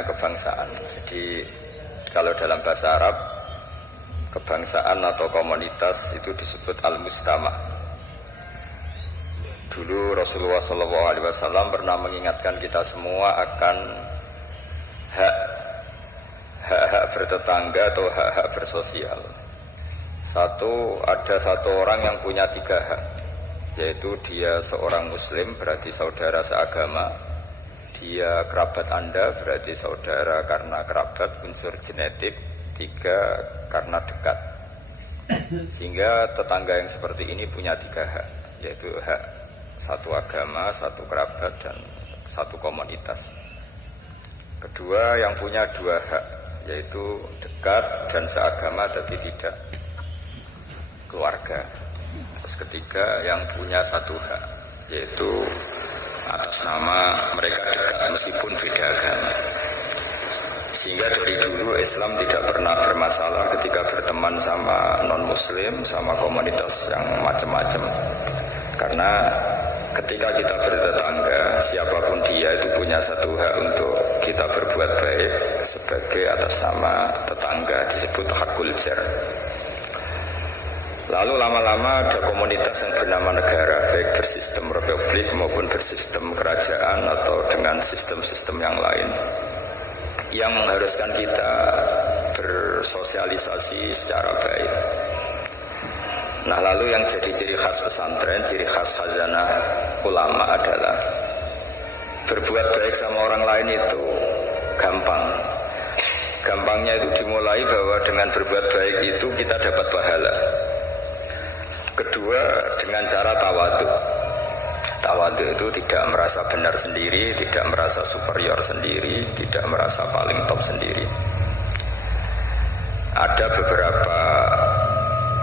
makna kebangsaan. Jadi kalau dalam bahasa Arab, kebangsaan atau komunitas itu disebut al-mustama'. Dulu Rasulullah SAW pernah mengingatkan kita semua akan hak-hak bertetangga atau hak-hak bersosial. Ada satu orang yang punya 3 hak, yaitu dia seorang muslim, berarti saudara seagama. Dia kerabat Anda, berarti saudara karena kerabat, unsur genetik. 3, karena dekat. Sehingga tetangga yang seperti ini punya 3 hak, yaitu hak satu agama, satu kerabat, dan satu komunitas. Kedua, yang punya 2 hak, yaitu dekat dan seagama tapi tidak keluarga. Terus ketiga, yang punya 1 hak, yaitu atas nama mereka dekat meskipun beda agama. Sehingga dari dulu Islam tidak pernah bermasalah ketika berteman sama non-muslim, sama komunitas yang macam-macam. Karena ketika kita bertetangga, siapapun dia itu punya 1 hak untuk kita berbuat baik sebagai atas nama tetangga, disebut hakul jar. Lalu lama-lama ada komunitas yang bernama negara, baik bersistem republik maupun bersistem kerajaan atau dengan sistem-sistem yang lain, yang mengharuskan kita bersosialisasi secara baik. Nah, lalu yang jadi ciri khas pesantren, ciri khas khazanah ulama adalah berbuat baik sama orang lain itu gampang. Gampangnya itu dimulai bahwa dengan berbuat baik itu kita dapat pahala. Kedua, dengan cara tawadhu. Tawadhu itu tidak merasa benar sendiri, tidak merasa superior sendiri, tidak merasa paling top sendiri. Ada beberapa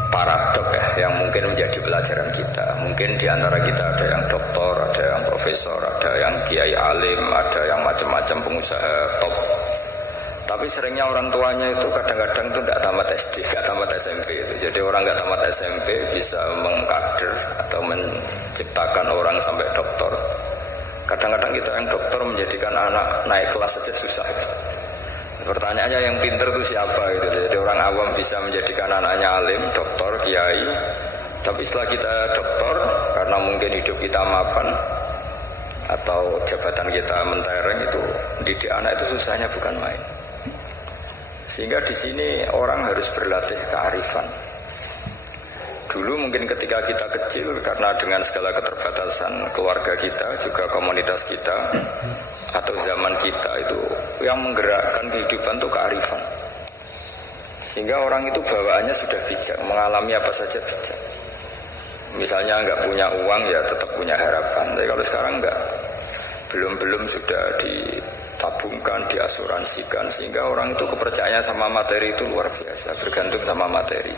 paradok yang mungkin menjadi pelajaran kita. Mungkin di antara kita ada yang doktor, ada yang profesor, ada yang kiai alim, ada yang macam-macam pengusaha top. Tapi seringnya orang tuanya itu kadang-kadang itu tidak tamat SD, tidak tamat SMP itu. Jadi orang tidak tamat SMP bisa mengkader atau menciptakan orang sampai doktor. Kadang-kadang kita yang dokter menjadikan anak naik kelas saja susah itu. Pertanyaannya yang pinter itu siapa itu? Jadi orang awam bisa menjadikan anaknya alim, dokter, kiai. Tapi setelah kita dokter, karena mungkin hidup kita mapan atau jabatan kita mentereng, itu didik anak itu susahnya bukan main. Sehingga di sini orang harus berlatih kearifan. Dulu mungkin ketika kita kecil, karena dengan segala keterbatasan keluarga kita, juga komunitas kita, atau zaman kita itu yang menggerakkan kehidupan itu kearifan. Sehingga orang itu bawaannya sudah bijak, mengalami apa saja bijak. Misalnya nggak punya uang ya tetap punya harapan. Tapi kalau sekarang nggak, belum sudah ditabungkan, diasuransikan, sehingga orang itu kepercayaannya sama materi itu luar biasa, bergantung sama materi.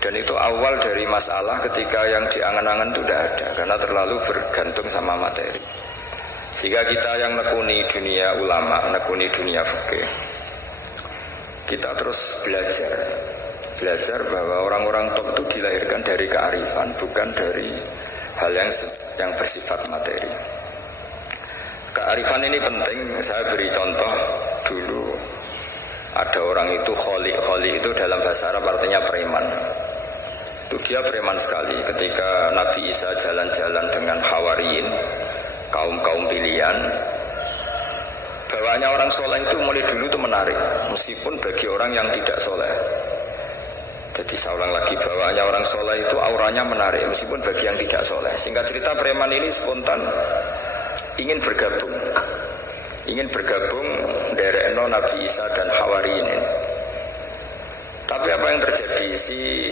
Dan itu awal dari masalah ketika yang diangan-angan itu tidak ada, karena terlalu bergantung sama materi. Jika kita yang nekuni dunia ulama, nekuni dunia fikih, kita terus belajar bahwa orang-orang top itu dilahirkan dari kearifan, bukan dari hal yang bersifat materi. Kearifan ini penting. Saya beri contoh dulu, ada orang itu kholi itu dalam bahasa Arab artinya preman. Itu dia preman sekali. Ketika Nabi Isa jalan-jalan dengan Hawariyin, kaum pilihan, bawaannya orang soleh itu mulai dulu itu menarik, meskipun bagi orang yang tidak soleh. Jadi saya ulang lagi, bawaannya orang soleh itu auranya menarik, meskipun bagi yang tidak soleh. Singkat cerita, preman ini spontan ingin bergabung dari Nabi Isa dan Hawariyin ini. Tapi apa yang terjadi? Si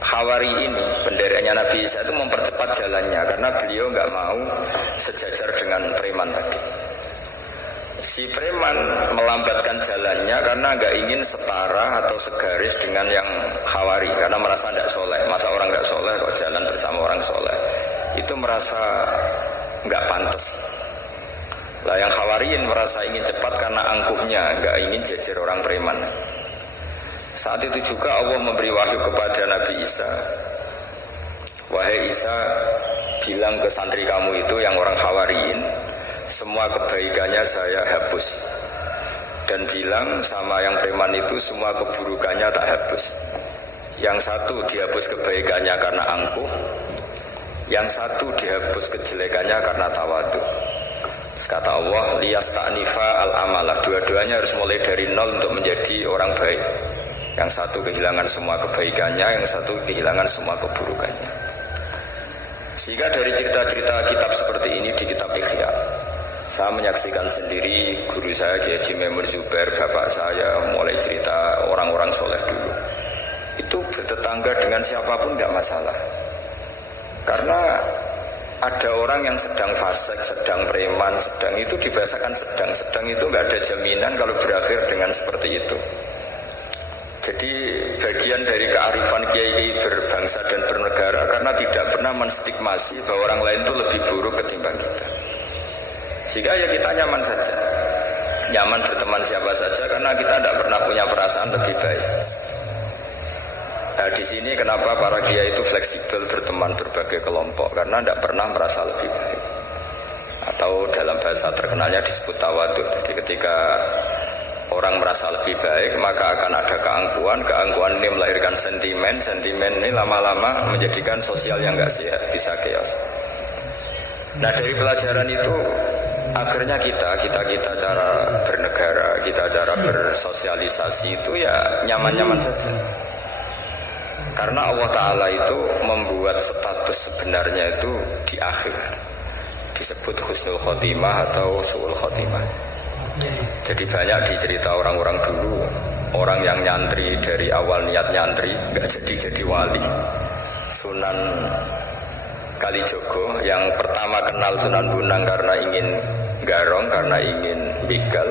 Hawari ini, benderanya Nabi Isa itu mempercepat jalannya, karena beliau nggak mau sejajar dengan preman tadi. Si preman melambatkan jalannya karena nggak ingin setara atau segaris dengan yang Hawari, karena merasa tidak soleh. Masa orang nggak soleh kok jalan bersama orang soleh? Itu merasa nggak pantas. Lah yang Hawariyin merasa ingin cepat karena angkuhnya, nggak ingin jejer orang preman. Saat itu juga Allah memberi wahyu kepada Nabi Isa. Wahai Isa, bilang ke santri kamu itu yang orang Hawariyin, semua kebaikannya saya hapus, dan bilang sama yang preman itu semua keburukannya tak hapus. Yang satu dihapus kebaikannya karena angkuh, yang satu dihapus kejelekannya karena tawadu. Kata Allah, liyasta'nifa al-amalah, dua-duanya harus mulai dari nol untuk menjadi orang baik. Yang satu kehilangan semua kebaikannya, yang satu kehilangan semua keburukannya. Sehingga dari cerita-cerita kitab seperti ini di kitab Ihya, saya menyaksikan sendiri guru saya Kiai Haji Maimun Zubair, bapak saya mulai cerita orang-orang soleh dulu. Itu bertetangga dengan siapapun tidak masalah. Karena ada orang yang sedang fasik, sedang preman, sedang itu dibahasakan sedang itu nggak ada jaminan kalau berakhir dengan seperti itu. Jadi bagian dari kearifan kiai-kiai berbangsa dan bernegara karena tidak pernah menstigmasi bahwa orang lain itu lebih buruk ketimbang kita. Sehingga ya kita nyaman saja, nyaman berteman siapa saja karena kita tidak pernah punya perasaan lebih baik. Nah di sini kenapa para kiai itu fleksibel berteman berbagai kelompok, karena tidak pernah merasa lebih baik. Atau dalam bahasa terkenalnya disebut tawaduk. Jadi ketika orang merasa lebih baik, maka akan ada keangkuhan. Keangkuhan ini melahirkan sentimen. Sentimen ini lama-lama menjadikan sosial yang nggak sehat, bisa chaos. Nah dari pelajaran itu akhirnya kita cara bernegara, kita cara bersosialisasi itu ya nyaman-nyaman saja. Karena Allah Ta'ala itu membuat status sebenarnya itu di akhir, disebut husnul khotimah atau su'ul khotimah. Jadi banyak dicerita orang-orang dulu, orang yang nyantri dari awal niat nyantri nggak jadi wali. Sunan Kalijogo yang pertama kenal Sunan Bonang karena ingin garong, karena ingin begal.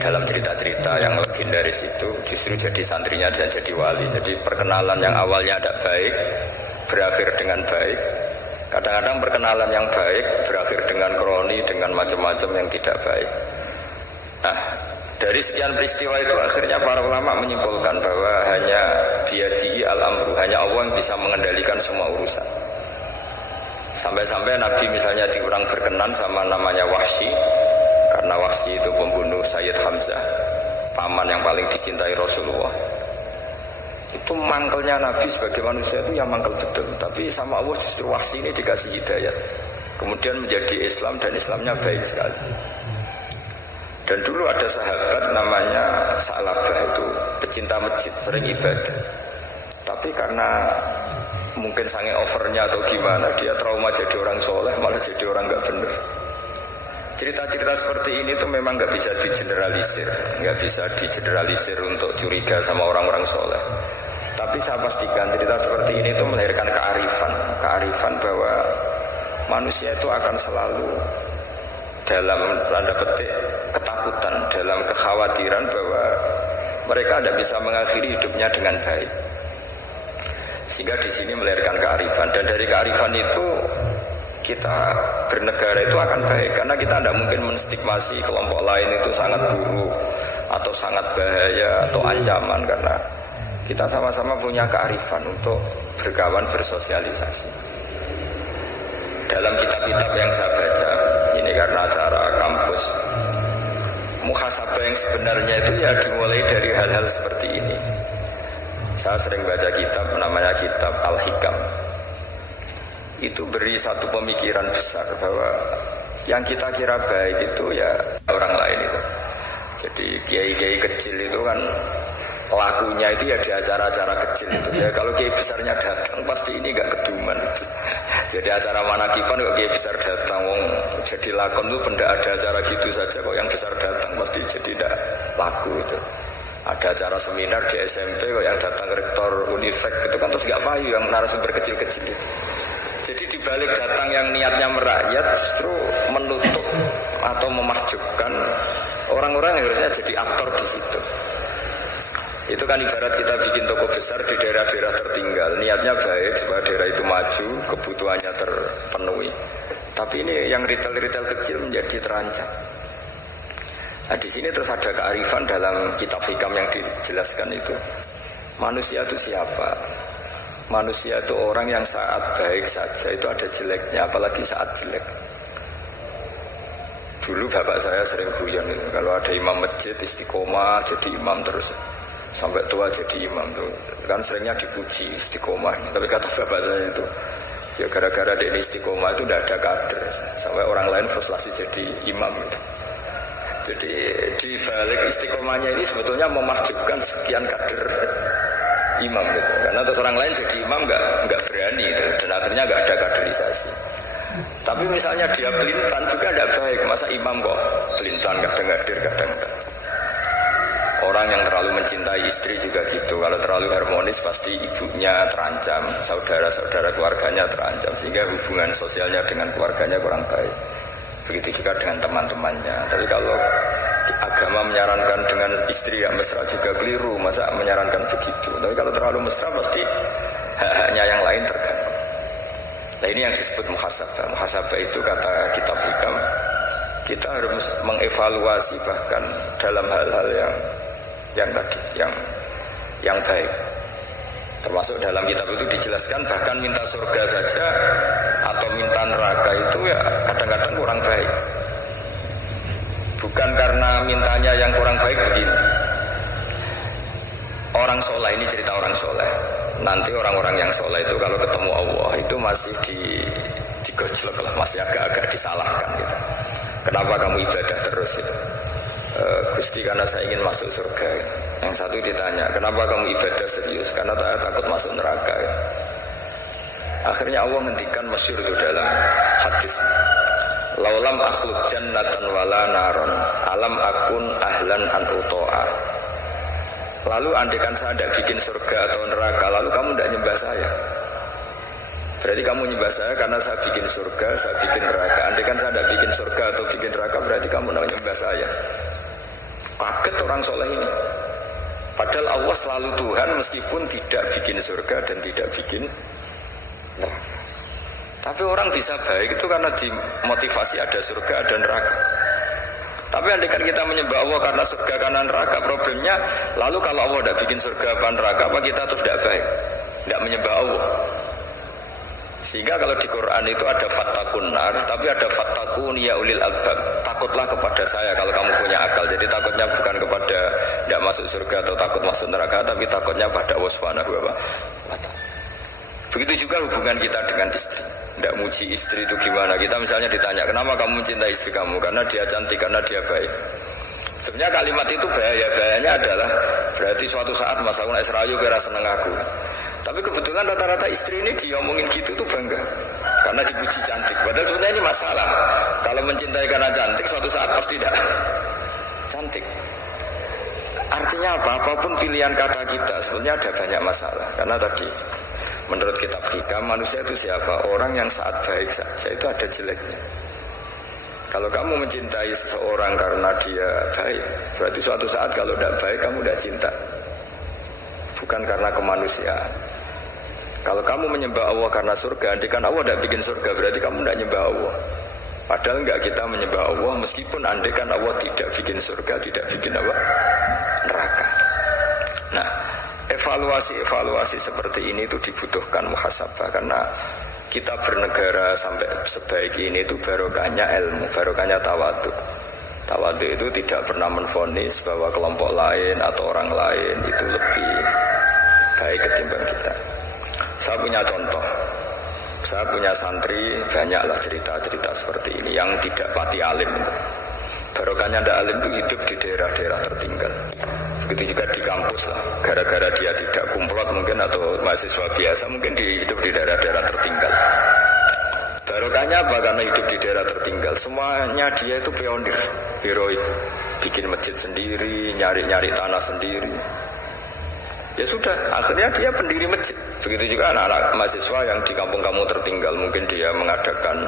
Dalam cerita-cerita yang legendaris itu justru jadi santrinya dan jadi wali. Jadi perkenalan yang awalnya tidak baik berakhir dengan baik. Kadang-kadang perkenalan yang baik berakhir dengan kroni, dengan macam-macam yang tidak baik. Nah, dari sekian peristiwa itu akhirnya para ulama menyimpulkan bahwa hanya biyadihi al-amru, hanya Allah yang bisa mengendalikan semua urusan. Sampai-sampai Nabi misalnya diurang berkenan sama namanya Wahsy, karena Wahsy itu pembunuh Sayyid Hamzah, paman yang paling dicintai Rasulullah. Itu mangkelnya Nabi sebagai manusia itu yang mangkel betul. Tapi sama Allah justru Wahsy ini dikasih hidayah, kemudian menjadi Islam dan Islamnya baik sekali. Dan dulu ada sahabat namanya Sa'labah, itu pecinta masjid, sering ibadah. Tapi karena mungkin sange overnya atau gimana, dia trauma jadi orang soleh, malah jadi orang gak bener. Cerita-cerita seperti ini tuh memang gak bisa digeneralisir, gak bisa digeneralisir untuk curiga sama orang-orang soleh. Tapi saya pastikan cerita seperti ini tuh melahirkan kearifan bahwa manusia itu akan selalu dalam tanda petik ketakutan, dalam kekhawatiran bahwa mereka tidak bisa mengakhiri hidupnya dengan baik. Sehingga di sini melahirkan kearifan, dan dari kearifan itu kita bernegara itu akan baik, karena kita tidak mungkin menstigmasi kelompok lain itu sangat buruk atau sangat bahaya atau ancaman, karena kita sama-sama punya kearifan untuk berkawan, bersosialisasi. Dalam kitab-kitab yang saya baca, ini karena acara kampus, muhasabah yang sebenarnya itu ya dimulai dari hal-hal seperti ini. Saya sering baca kitab namanya kitab Al-Hikam. Itu beri satu pemikiran besar bahwa yang kita kira baik itu ya orang lain itu. Jadi kiai-kiai kecil itu kan lakunya itu ya di acara-acara kecil itu. Ya kalau kiai besarnya datang pasti ini gak keduman itu. Jadi acara manakipan kok kiai besar datang, wong jadi lakon itu benda ada acara gitu saja kok yang besar datang pasti jadi tidak laku itu. Ada acara seminar di SMP kok yang datang rektor Unifek itu kan terus gak payu yang narasumber kecil-kecil itu. Jadi dibalik datang yang niatnya merakyat justru menutup atau memarjubkan orang-orang yang harusnya jadi aktor di situ. Itu kan ibarat kita bikin toko besar di daerah-daerah tertinggal, niatnya baik supaya daerah itu maju, kebutuhannya terpenuhi. Tapi ini yang retail-retail kecil menjadi terancam. Nah di sini terus ada kearifan dalam kitab hikam yang dijelaskan itu. Manusia itu siapa? Manusia itu orang yang saat baik saja itu ada jeleknya, apalagi saat jelek. Dulu bapak saya sering guyon itu, kalau ada imam masjid istiqomah jadi imam terus sampai tua jadi imam tuh kan seringnya dipuji istiqomah. Tapi kata bapak saya itu ya gara-gara dia istiqomah itu tidak ada kader sampai orang lain frustrasi jadi imam gitu. Jadi di balik istiqomahnya ini sebetulnya memakjubkan sekian kader imam gitu. Karena terus orang lain jadi imam nggak berani gitu. Dan akhirnya nggak ada kaderisasi. Tapi misalnya dia pelintan juga tidak baik. Masa imam kok pelintan kadang hadir kadang enggak. Orang yang terlalu mencintai istri juga gitu. Kalau terlalu harmonis pasti ibunya terancam, saudara-saudara keluarganya terancam, sehingga hubungan sosialnya dengan keluarganya kurang baik. Begitu juga dengan teman-temannya. Tapi kalau agama menyarankan dengan istri yang mesra juga keliru. Masa menyarankan begitu? Tapi kalau terlalu mesra pasti hak-haknya yang lain terganggu. Nah ini yang disebut muhasabah. Muhasabah itu kata kitab hikam, kita harus mengevaluasi bahkan dalam hal-hal yang tadi, yang baik. Termasuk dalam kitab itu dijelaskan bahkan minta surga saja atau minta neraka itu ya kadang-kadang kurang baik. Bukan karena mintanya yang kurang baik begini. Orang soleh, ini cerita orang soleh. Nanti orang-orang yang soleh itu kalau ketemu Allah itu masih digojlok lah, masih agak-agak disalahkan gitu. Kenapa kamu ibadah terus gitu? Gusti karena saya ingin masuk surga gitu. Yang satu ditanya, kenapa kamu ibadah serius? Karena saya takut masuk neraka gitu. Akhirnya Allah ngendikan masyhur itu dalam hadis, laulam akhluk jannatan wala naron alam akun ahlan an uto'a. Lalu andaikan saya tidak bikin surga atau neraka, lalu kamu tidak nyembah saya. Berarti kamu nyembah saya karena saya bikin surga, saya bikin neraka. Andaikan saya tidak bikin surga atau bikin neraka, berarti kamu tidak nyembah saya. Kaget orang soleh ini. Padahal Allah selalu Tuhan meskipun tidak bikin surga dan tidak bikin neraka. Tapi orang bisa baik itu karena dimotivasi ada surga, ada neraka. Tapi andaikan kita menyembah Allah karena surga, karena neraka, problemnya lalu kalau Allah tidak bikin surga apa neraka, apa kita terus tidak baik, tidak menyembah Allah. Sehingga kalau di Quran itu ada fattakun nar, tapi ada fattakun ya ulil albab. Takutlah kepada saya kalau kamu punya akal. Jadi takutnya bukan kepada tidak masuk surga atau takut masuk neraka, tapi takutnya pada Allah Subhanahu wa ta'ala. Begitu juga hubungan kita dengan istri. Tidak muji istri itu gimana? Kita misalnya ditanya, kenapa kamu mencintai istri kamu? Karena dia cantik, karena dia baik. Sebenarnya kalimat itu bahayanya adalah berarti suatu saat Mas Aun Esrayu kira seneng aku. Tapi kebetulan rata-rata istri ini diomongin gitu tuh bangga karena dipuji cantik. Padahal sebenarnya ini masalah. Kalau mencintai karena cantik, suatu saat pasti tidak cantik. Artinya apa? Apapun pilihan kata kita sebenarnya ada banyak masalah. Karena tadi menurut kitab hikam, manusia itu siapa? Orang yang saat baik saja itu ada jeleknya. Kalau kamu mencintai seseorang karena dia baik, berarti suatu saat kalau tidak baik kamu tidak cinta. Bukan karena kemanusiaan. Kalau kamu menyembah Allah karena surga, andikan Allah tidak bikin surga, berarti kamu tidak menyembah Allah. Padahal enggak, kita menyembah Allah meskipun andikan Allah tidak bikin surga, tidak bikin apa? Neraka. Nah, evaluasi seperti ini itu dibutuhkan muhasabah, karena kita bernegara sampai sebaik ini itu barokahnya ilmu, barokahnya tawadhu. Tawadhu itu tidak pernah menvonis bahwa kelompok lain atau orang lain itu lebih baik ketimbang kita. Saya punya contoh, saya punya santri, banyaklah cerita-cerita seperti ini yang tidak pati alim. Barokahnya tidak alim itu hidup di daerah-daerah tertinggal. Begitu juga di kampus lah, gara-gara dia tidak kumplot mungkin atau mahasiswa biasa mungkin hidup di daerah-daerah tertinggal. Barokahnya apa? Karena hidup di daerah tertinggal, semuanya dia itu pionir, heroik, bikin masjid sendiri, nyari-nyari tanah sendiri. Ya sudah, akhirnya dia pendiri masjid. Begitu juga anak-anak mahasiswa yang di kampung-kampung tertinggal, mungkin dia mengadakan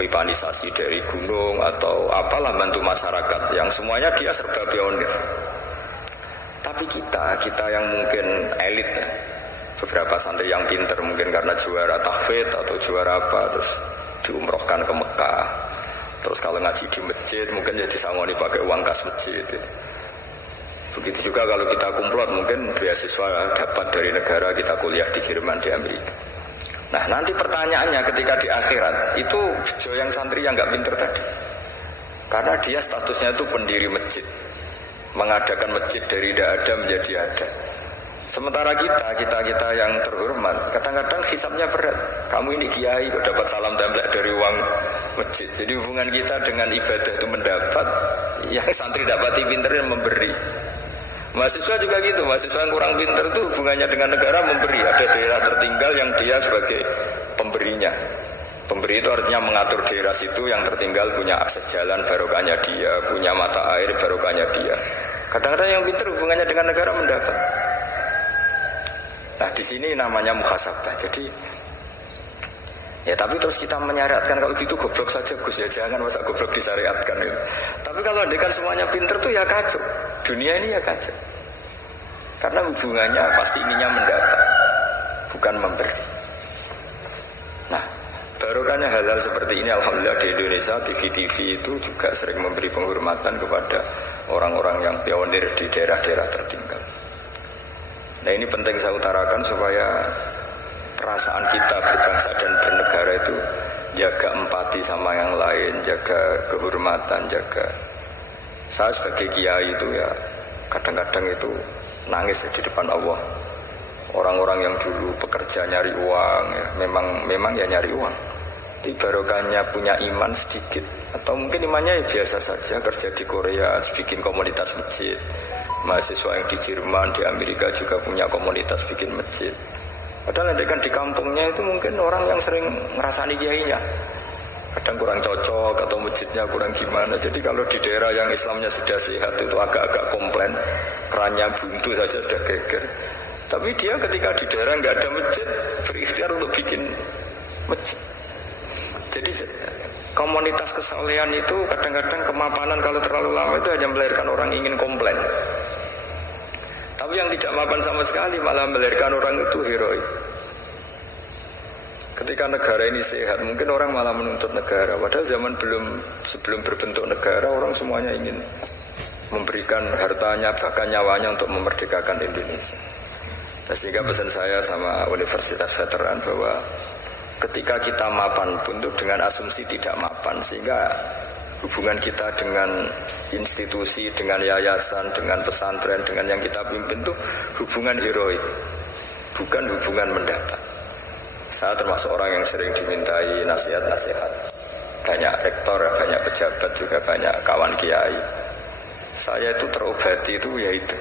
pipanisasi dari gunung atau apalah, bantu masyarakat, yang semuanya dia serba pionir. Tapi kita yang mungkin elit ya, beberapa santri yang pinter mungkin karena juara tahfidz atau juara apa, terus diumrohkan ke Mekah, terus kalau ngaji di masjid mungkin jadi sangoni pakai uang kas masjid ya. Begitu juga kalau kita kumplot mungkin beasiswa dapat dari negara, kita kuliah di Jerman, di Amerika. Nah nanti pertanyaannya ketika di akhirat itu yang santri yang nggak pinter tadi, Karena dia statusnya itu pendiri masjid, mengadakan masjid dari tidak ada menjadi ada. Sementara kita yang terhormat, kadang-kadang hisapnya berat. Kamu ini kiai kok dapat salam tempel dari uang masjid. Jadi hubungan kita dengan ibadah itu mendapat, yang santri dapati pinter yang memberi. Mahasiswa juga gitu, mahasiswa yang kurang pinter itu hubungannya dengan negara memberi. Ada daerah tertinggal yang dia sebagai pemberinya. Pemberi itu artinya mengatur daerah situ yang tertinggal punya akses jalan barokahnya dia, punya mata air barokahnya dia. Kadang-kadang yang pinter hubungannya dengan negara mendapat. Nah di sini namanya muhasabah. Jadi ya tapi terus kita menyaratkan kalau gitu goblok saja Gus, ya jangan masa goblok disyariatkan itu. Tapi kalau andekan semuanya pinter tuh ya kacau. Dunia ini ya kacau. Karena hubungannya pasti ininya mendapat, bukan memberi. Nah barokahnya hal-hal seperti ini alhamdulillah di Indonesia TV itu juga sering memberi penghormatan kepada orang-orang yang pionir di daerah-daerah tertinggal. Nah ini penting saya utarakan supaya perasaan kita berbangsa dan bernegara itu jaga empati sama yang lain, jaga kehormatan, jaga. Saya sebagai kiai itu ya kadang-kadang itu nangis di depan Allah. Orang-orang yang dulu pekerja nyari uang ya, memang ya nyari uang. Di barokahnya punya iman sedikit atau mungkin imannya ya biasa saja, kerja di Korea bikin komunitas masjid. Mahasiswa yang di Jerman, di Amerika juga punya komunitas bikin masjid. Padahal kan di kampungnya itu mungkin orang yang sering ngerasani kiainya. Kadang kurang cocok atau masjidnya kurang gimana. Jadi kalau di daerah yang Islamnya sudah sehat itu agak-agak komplain, kerannya buntu saja sudah geger. Tapi dia ketika di daerah nggak ada masjid, berikhtiar untuk bikin masjid. Jadi komunitas kesolehan itu kadang-kadang kemapanan kalau terlalu lama itu hanya melahirkan orang ingin komplain. Tapi yang tidak mapan sama sekali malah melahirkan orang itu heroik. Ketika negara ini sehat, mungkin orang malah menuntut negara. Padahal sebelum berbentuk negara, orang semuanya ingin memberikan hartanya, bahkan nyawanya untuk memerdekakan Indonesia. Nah, sehingga pesan saya sama Universitas Veteran bahwa ketika kita mapan pun dengan asumsi tidak mapan, sehingga hubungan kita dengan institusi, dengan yayasan, dengan pesantren, dengan yang kita pimpin itu hubungan heroik, bukan hubungan mendapat. Saya termasuk orang yang sering dimintai nasihat-nasihat. Banyak rektor, banyak pejabat, juga banyak kawan kiai. Saya itu terobati itu yaitu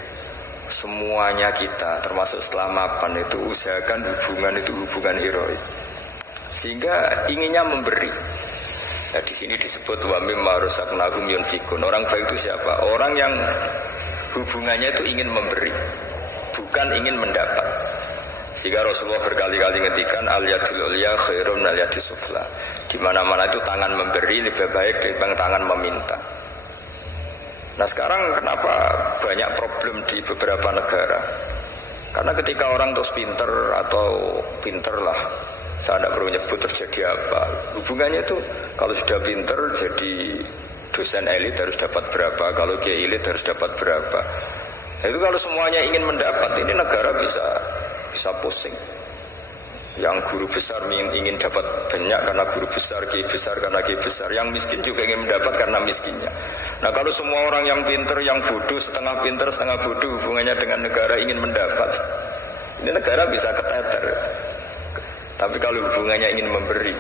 semuanya kita, termasuk setelah mapan itu usahakan hubungan itu hubungan heroik. Sehingga inginnya memberi. Nah, di sini disebut wa mimma razaqnahum yunfikun. Orang baik itu siapa? Orang yang hubungannya itu ingin memberi, bukan ingin mendapat. Sehingga Rasulullah berkali-kali ngendikan al-yadul ulya khairun minal yadis sufla. Di mana-mana itu tangan memberi lebih baik daripada tangan meminta. Nah, sekarang kenapa banyak problem di beberapa negara? Karena ketika orang terus pinter atau pinter lah, saya tidak perlu nyebut terjadi apa. Hubungannya itu kalau sudah pinter jadi dosen elit harus dapat berapa, kalau kiai elit harus dapat berapa. Nah, itu kalau semuanya ingin mendapat, ini negara bisa pusing. Yang guru besar ingin dapat banyak karena guru besar, kiai besar karena kiai besar. Yang miskin juga ingin mendapat karena miskinnya. Nah kalau semua orang yang pinter, yang bodoh, setengah pinter, setengah bodoh hubungannya dengan negara ingin mendapat, ini negara bisa keteter. Tapi kalau hubungannya ingin memberi,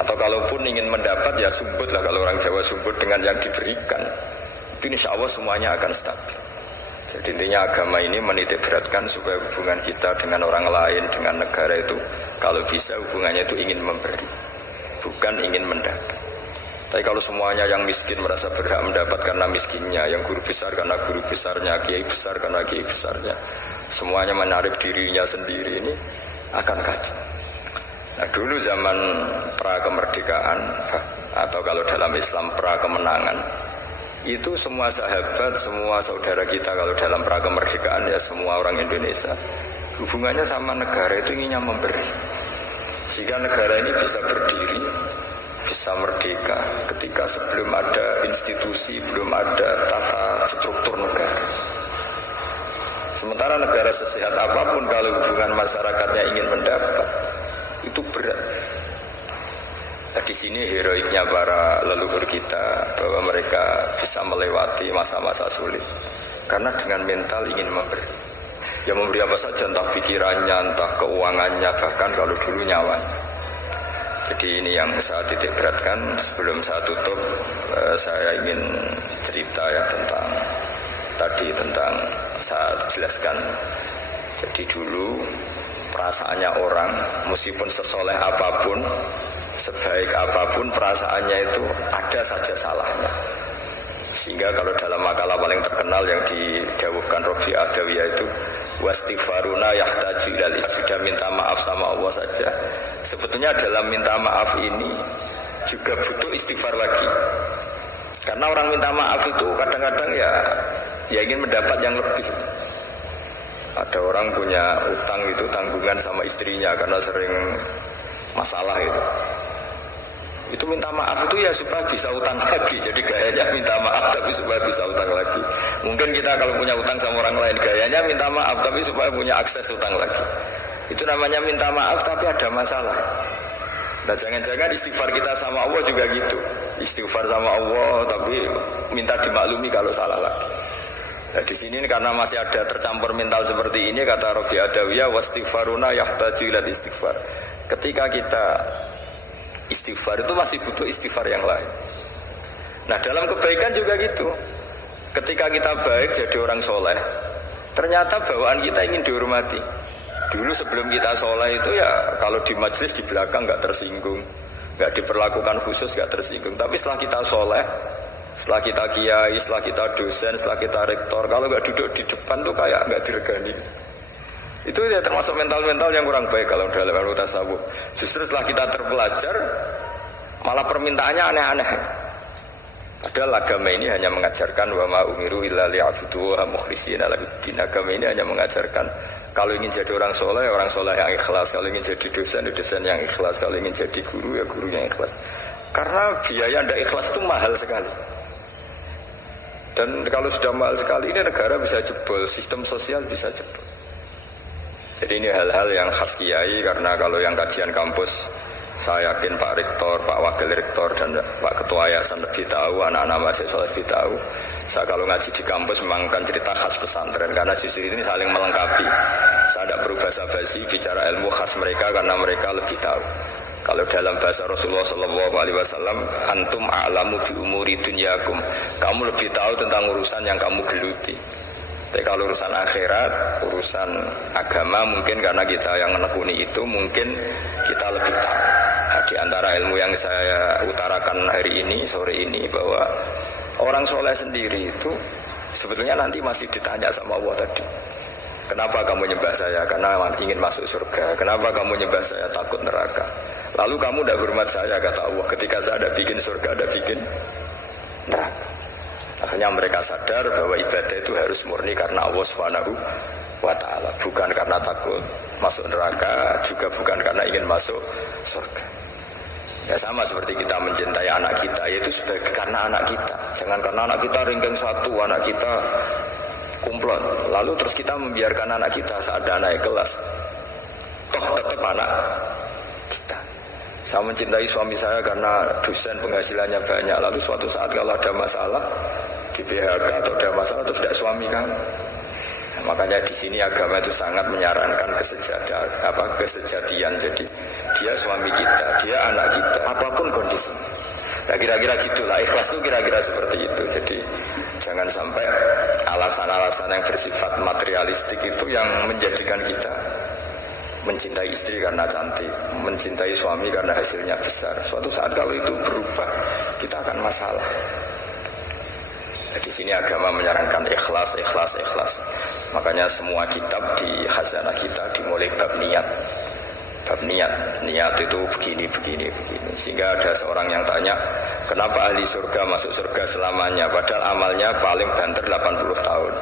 atau kalaupun ingin mendapat ya sumbut lah, kalau orang Jawa sumbut dengan yang diberikan, itu insya Allah semuanya akan stabil. Jadi intinya agama ini menitik beratkan supaya hubungan kita dengan orang lain, dengan negara itu kalau bisa hubungannya itu ingin memberi, bukan ingin mendapat. Tapi kalau semuanya yang miskin merasa berhak mendapat karena miskinnya, yang guru besar karena guru besarnya, kiai besar karena kiai besarnya, semuanya menarik dirinya sendiri, ini akan kacau. Nah dulu zaman pra kemerdekaan atau kalau dalam Islam pra kemenangan, itu semua sahabat, semua saudara kita kalau dalam pra kemerdekaan ya semua orang Indonesia hubungannya sama negara itu inginnya memberi, sehingga negara ini bisa berdiri, bisa merdeka ketika sebelum ada institusi, belum ada tata struktur negara. Sementara negara sesehat apapun kalau hubungan masyarakatnya ingin mendapat, itu berat. Nah, di sini heroiknya para leluhur kita bahwa mereka bisa melewati masa-masa sulit karena dengan mental ingin memberi. Ya memberi apa saja, entah pikirannya, entah keuangannya, bahkan kalau dulu nyawanya. Jadi ini yang saya titik beratkan. Sebelum saya tutup, saya ingin cerita ya tentang saya jelaskan. Jadi dulu perasaannya orang, meskipun sesoleh apapun, sebaik apapun perasaannya itu ada saja salahnya. Sehingga kalau dalam makalah paling terkenal yang didawuhkan Rabi Adawiyah itu wastighfaruna yahtaju ilal sudah minta maaf sama Allah saja. Sebetulnya dalam minta maaf ini juga butuh istighfar lagi. Karena orang minta maaf itu kadang-kadang ya ingin mendapat yang lebih. Ada orang punya utang itu tanggungan sama istrinya karena sering masalah itu. Itu minta maaf itu ya supaya bisa utang lagi. Jadi gayanya minta maaf tapi supaya bisa utang lagi. Mungkin kita kalau punya utang sama orang lain gayanya minta maaf tapi supaya punya akses utang lagi. Itu namanya minta maaf tapi ada masalah. Nah jangan-jangan istighfar kita sama Allah juga gitu. Istighfar sama Allah tapi minta dimaklumi kalau salah lagi. Nah di sini karena masih ada tercampur mental seperti ini, kata Rabi Adawiyah wastighfaruna yahtaju ila istighfar. Ketika kita istighfar itu masih butuh istighfar yang lain. Nah dalam kebaikan juga gitu. Ketika kita baik jadi orang soleh, ternyata bawaan kita ingin dihormati. Dulu sebelum kita soleh itu ya kalau di majelis di belakang gak tersinggung, gak diperlakukan khusus, gak tersinggung. Tapi setelah kita soleh, setelah kita kiai, setelah kita dosen, setelah kita rektor, kalau gak duduk di depan tuh kayak gak diregani. Itu ya termasuk mental-mental yang kurang baik kalau dalam ilmu tasawuf. Justru setelah kita terpelajar, malah permintaannya aneh-aneh. Padahal agama ini hanya mengajarkan wa ma umiru illa liya'budu wa mukhlishina lahuddin. Agama ini hanya mengajarkan kalau ingin jadi orang soleh yang ikhlas. Kalau ingin jadi dosen yang ikhlas. Kalau ingin jadi guru ya guru yang ikhlas. Karena biaya tidak ikhlas itu mahal sekali. Dan kalau sudah mahal sekali ini negara bisa jebol, sistem sosial bisa jebol. Jadi ini hal-hal yang khas kiai, karena kalau yang kajian kampus saya yakin Pak Rektor, Pak Wakil Rektor dan Pak Ketua Yayasan lebih tahu, anak-anak mahasiswa lebih tahu. Saya kalau ngaji di kampus memang kan cerita khas pesantren karena justru ini saling melengkapi. Saya tidak perlu basa-basi bicara ilmu khas mereka karena mereka lebih tahu. Kalau dalam bahasa Rasulullah SAW, antum a'lamu bi umuri dunyakum. Kamu lebih tahu tentang urusan yang kamu geluti. Tapi kalau urusan akhirat, urusan agama mungkin karena kita yang menekuni itu mungkin kita lebih tahu. Nah, di antara ilmu yang saya utarakan hari ini, sore ini, bahwa orang soleh sendiri itu sebetulnya nanti masih ditanya sama Allah tadi. Kenapa kamu nyembah saya? Karena ingin masuk surga. Kenapa kamu nyembah saya? Takut neraka. Lalu kamu tidak hormat saya, kata Allah. Ketika saya ada bikin surga, ada bikin neraka. Akhirnya mereka sadar bahwa ibadah itu harus murni karena Allah Subhanahu wa ta'ala, bukan karena takut masuk neraka, juga bukan karena ingin masuk surga. Ya sama seperti kita mencintai anak kita, yaitu sebagai karena anak kita. Jangan karena anak kita ringkeng satu, anak kita kumplot, lalu terus kita membiarkan anak kita saat ada naik kelas. Toh tetap anak kita. Saya mencintai suami saya karena dosen penghasilannya banyak, lalu suatu saat kalau ada masalah di PHK atau ada masalah itu tidak suami kan. Makanya di sini agama itu sangat menyarankan kesejatian. Jadi dia suami kita, dia anak kita, apapun kondisi. Nah kira-kira gitulah, ikhlas itu kira-kira seperti itu. Jadi jangan sampai alasan-alasan yang bersifat materialistik itu yang menjadikan kita mencintai istri karena cantik, mencintai suami karena hasilnya besar. Suatu saat kalau itu berubah, kita akan masalah. Di sini agama menyarankan ikhlas. Makanya semua kitab di khazanah kita dimulai bab niat. Niat itu begini. Sehingga ada seorang yang tanya, kenapa ahli surga masuk surga selamanya? Padahal amalnya paling banter 80 tahun.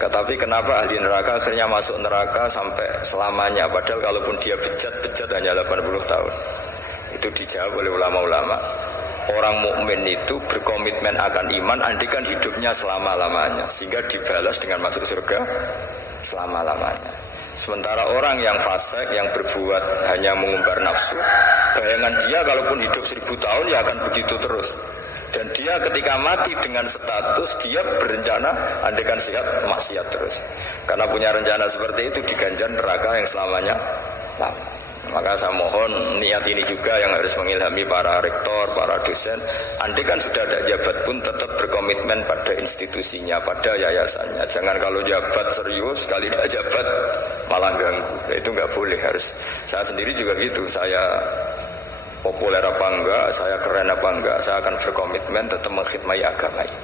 Tetapi kenapa ahli neraka akhirnya masuk neraka sampai selamanya? Padahal kalaupun dia bejat hanya 80 tahun. Itu dijawab oleh ulama-ulama. Orang mukmin itu berkomitmen akan iman andikan hidupnya selama-lamanya, sehingga dibalas dengan masuk surga selama-lamanya. Sementara orang yang fasik, yang berbuat hanya mengumbar nafsu, bayangan dia kalaupun hidup 1000 tahun ya akan begitu terus. Dan dia ketika mati dengan status dia berencana andaikan sehat maksiat terus. Karena punya rencana seperti itu diganjar neraka yang selamanya lama. Maka saya mohon niat ini juga yang harus mengilhami para rektor, para dosen. Andaikan sudah ada jabat pun tetap berkomitmen pada institusinya, pada yayasannya. Jangan kalau jabat serius, sekali tidak jabat malah ganggu. Itu nggak boleh, harus. Saya sendiri juga gitu, saya populer apa enggak, saya keren apa enggak, saya akan berkomitmen tetap mengkhidmati agama ini.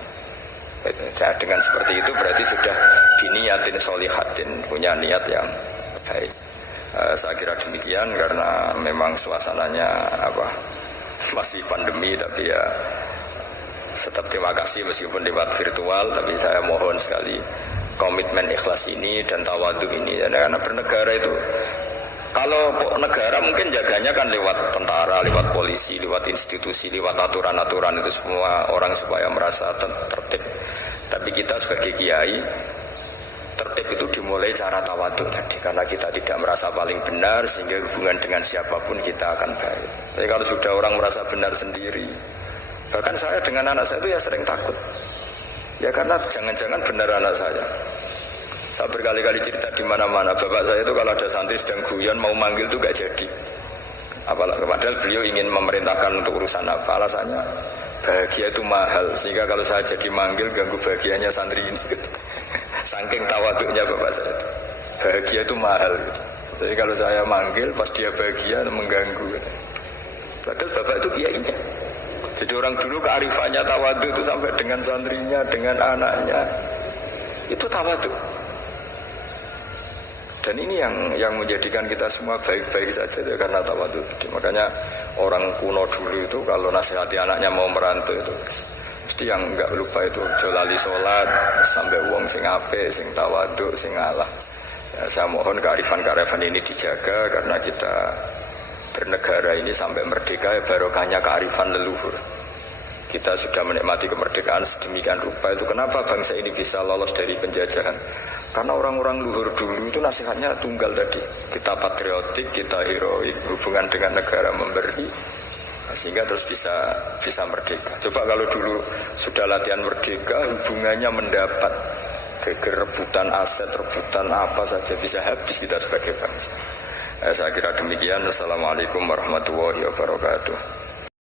Dengan seperti itu berarti sudah diniatin solihatin, punya niat yang baik. Saya kira demikian karena memang suasananya masih pandemi, tapi ya tetap terima kasih meskipun lewat virtual, tapi saya mohon sekali komitmen ikhlas ini dan tawadhu ini. Karena bernegara itu, kalau negara mungkin jaganya kan lewat tentara, lewat polisi, lewat institusi, lewat aturan-aturan itu semua orang supaya merasa tertib. Tapi kita sebagai kiai, tertib itu dimulai cara tawadhu tadi, karena kita tidak merasa paling benar sehingga hubungan dengan siapapun kita akan baik. Tapi kalau sudah orang merasa benar sendiri, bahkan saya dengan anak saya itu ya sering takut. Ya karena jangan-jangan benar anak saya. Saya berkali-kali cerita di mana-mana, bapak saya itu kalau ada santri sedang guyon mau manggil itu gak jadi. Padahal beliau ingin memerintahkan untuk urusan apa, alasannya bahagia itu mahal, sehingga kalau saya jadi manggil ganggu bahagianya santri ini. Saking tawaduknya bapak saya, bahagia itu mahal. Jadi kalau saya manggil pas dia bahagia mengganggu. Padahal bapak itu kiainya. Jadi orang dulu kearifannya tawaduk itu sampai dengan santrinya, dengan anaknya itu tawaduk. Dan ini yang menjadikan kita semua baik-baik saja ya, karena tawadhu. Makanya orang kuno dulu itu kalau nasihati anaknya mau merantau itu mesti yang enggak lupa itu jolali sholat sampai wong sing apik, sing tawadhu, sing Allah. Ya, saya mohon kearifan-kearifan ini dijaga karena kita bernegara ini sampai merdeka ya barokahnya kearifan leluhur. Kita sudah menikmati kemerdekaan sedemikian rupa, itu kenapa bangsa ini bisa lolos dari penjajahan? Karena orang-orang luhur dulu itu nasihatnya tunggal tadi. Kita patriotik, kita heroik, hubungan dengan negara memberi, sehingga terus bisa merdeka. Coba kalau dulu sudah latihan merdeka, hubungannya mendapat rebutan aset, rebutan apa saja bisa habis kita sebagai bangsa. Saya kira demikian. Assalamualaikum warahmatullahi wabarakatuh.